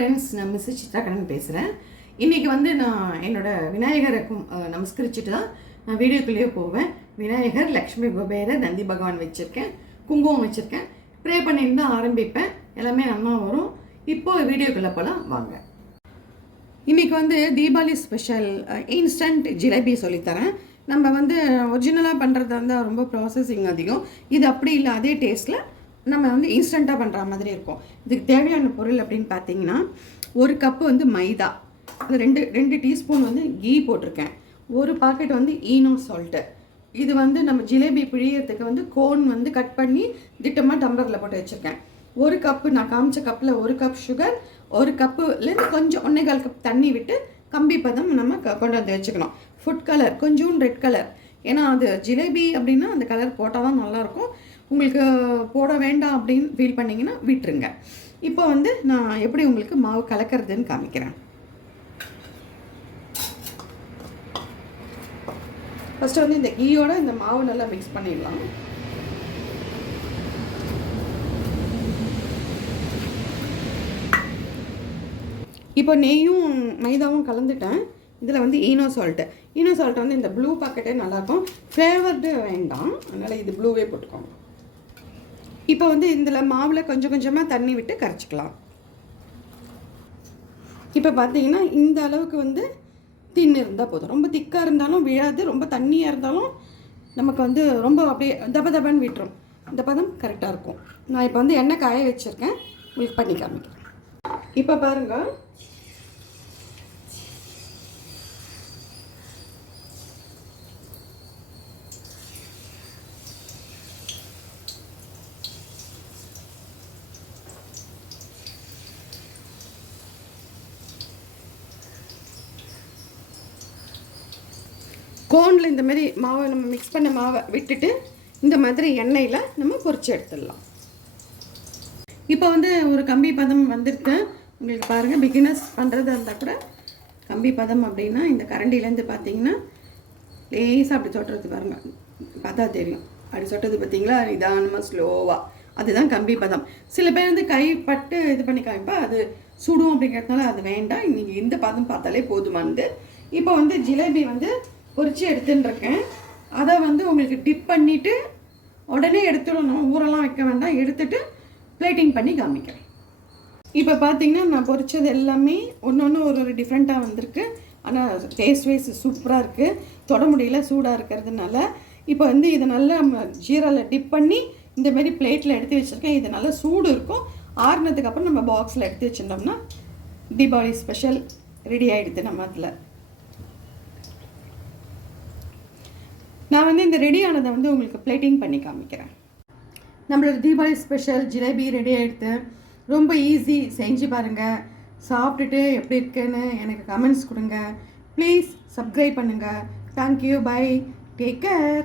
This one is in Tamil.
ஃப்ரெண்ட்ஸ் நான் மிஸ் சித்ராகரன் பேசுகிறேன் இன்றைக்கி வந்து நான் என்னோட விநாயகரை நமஸ்கரிச்சுட்டு தான் நான் வீடியோக்குள்ளேயே போவேன். விநாயகர் லக்ஷ்மி குபேரர் நந்தி பகவான் வச்சுருக்கேன். குங்குமம் வச்சுருக்கேன். ப்ரே பண்ணிட்டு தான் ஆரம்பிப்பேன். எல்லாமே நல்லா வரும். இப்போது வீடியோக்குள்ளே போகலாம் வாங்க. இன்றைக்கி வந்து தீபாவளி ஸ்பெஷல் இன்ஸ்டன்ட் ஜிலேபி சொல்லித்தரேன். நம்ம வந்து ஒரிஜினலாக பண்ணுறது வந்து ரொம்ப ப்ராசஸிங் அதிகம். இது அப்படி இல்லை. அதே டேஸ்ட்டில் நம்ம வந்து இன்ஸ்டண்ட்டாக பண்ணுற மாதிரி இருக்கும். இதுக்கு தேவையான பொருள் அப்படின்னு பார்த்தீங்கன்னா ஒரு கப்பு வந்து மைதா. ரெண்டு ரெண்டு டீஸ்பூன் வந்து கீ போட்டிருக்கேன். ஒரு பாக்கெட் வந்து ஈனோ சால்ட்டு இது வந்து நம்ம ஜிலேபி பிழியறதுக்கு வந்து கோன் வந்து கட் பண்ணி திட்டமாக டம்ளரில் போட்டு வச்சுருக்கேன். ஒரு கப்பு நான் காமிச்ச கப்பில் ஒரு கப் சுகர் ஒரு கப்புலேருந்து கொஞ்சம் ஒன்றேகால் கப் தண்ணி விட்டு கம்பி பதம் நம்ம கொண்டு வந்து வச்சுக்கணும். ஃபுட் கலர் கொஞ்சம் ரெட் கலர் ஏன்னா அது ஜிலேபி அப்படின்னா அந்த கலர் போட்டால் தான் நல்லாயிருக்கும். உங்களுக்கு போட வேண்டாம் அப்படின்னு ஃபீல் பண்ணிங்கன்னா விட்டுருங்க. இப்போ வந்து நான் எப்படி உங்களுக்கு மாவு கலக்கிறதுன்னு காமிக்கிறேன். ஃபஸ்ட்டு வந்து இந்த ஈயோட இந்த மாவு நல்லா மிக்ஸ் பண்ணிடலாம். இப்போ நெய்யும் மைதாவும் கலந்துட்டேன். இதில் வந்து ஈனோ சால்ட்டு இன்னும் சொல்லிட்டு வந்து இந்த ப்ளூ பாக்கெட்டே நல்லாயிருக்கும் ஃப்ளேவர்டு வேண்டாம். அதனால் இது ப்ளூவே போட்டுக்கோங்க. இப்போ வந்து இதில் மாவில் கொஞ்சம் கொஞ்சமாக தண்ணி விட்டு கரைச்சிக்கலாம். இப்போ பார்த்தீங்கன்னா இந்த அளவுக்கு வந்து தின்னு இருந்தால் போதும். ரொம்ப திக்காக இருந்தாலும் விழாது. ரொம்ப தண்ணியாக இருந்தாலும் நமக்கு வந்து ரொம்ப அப்படியே தப தபன்னு விட்டுரும். இந்த பதம் கரெக்டாக இருக்கும். நான் இப்போ வந்து எண்ணெய் காய வச்சுருக்கேன். உங்களுக்கு பண்ணி காமிக்கிறேன். இப்போ பாருங்கள் கோனில் இந்த மாதிரி மாவை நம்ம மிக்ஸ் பண்ண மாவை விட்டுட்டு இந்த மாதிரி எண்ணெயில் நம்ம பொறிச்சு எடுத்துடலாம். இப்போ வந்து ஒரு கம்பி பதம் வந்துருக்கேன் உங்களுக்கு பாருங்கள் பிகினர்ஸ் பண்ணுறதா இருந்தால் கூட கம்பி பதம் அப்படின்னா இந்த கரண்டிலேருந்து பார்த்தீங்கன்னா லேசாக அப்படி சொட்டுறது பாருங்கள் பார்த்தா தெரியும். அப்படி சொட்டது பார்த்தீங்களா நிதானமாக ஸ்லோவாக அதுதான் கம்பி பதம். சில பேர் வந்து கை பட்டு இது பண்ணி காமிப்பா அது சுடும் அப்படிங்கிறதுனால அது வேண்டாம். நீங்கள் இந்த பதம் பார்த்தாலே போதுமானது. இப்போ வந்து ஜிலேபி வந்து பொறிச்சு எடுத்துன்னு இருக்கேன் அதை வந்து உங்களுக்கு டிப் பண்ணிவிட்டு உடனே எடுத்துடணும். ஊரெல்லாம் வைக்க வேண்டாம். எடுத்துட்டு பிளேட்டிங் பண்ணி காமிக்கிறேன். இப்போ பார்த்தீங்கன்னா நான் பொறிச்சது எல்லாமே ஒன்று ஒன்று ஒரு ஒரு டிஃப்ரெண்ட்டாக வந்திருக்கு. ஆனால் டேஸ்ட் வைஸ் சூப்பராக இருக்குது தொட முடியல சூடாக இருக்கிறதுனால. இப்போ வந்து இதை நல்லா ஜீராவில் டிப் பண்ணி இந்தமாரி பிளேட்டில் எடுத்து வச்சுருக்கேன். இது நல்லா சூடு இருக்கும். ஆறுனதுக்கப்புறம் நம்ம பாக்ஸில் எடுத்து வச்சிருந்தோம்னா தீபாவளி ஸ்பெஷல் ரெடி ஆகிடுது நம்ம அதில். நான் வந்து இந்த ரெடியானதை வந்து உங்களுக்கு பிளேட்டிங் பண்ணி காமிக்கிறேன். நம்மளோட தீபாவளி ஸ்பெஷல் ஜிலேபி ரெடி ஆகிடுத்து ரொம்ப ஈஸி செஞ்சு பாருங்கள் சாப்பிட்டுட்டு எப்படி இருக்குன்னு எனக்கு கமெண்ட்ஸ் கொடுங்க. ப்ளீஸ் சப்ஸ்கிரைப் பண்ணுங்கள் thank you bye take care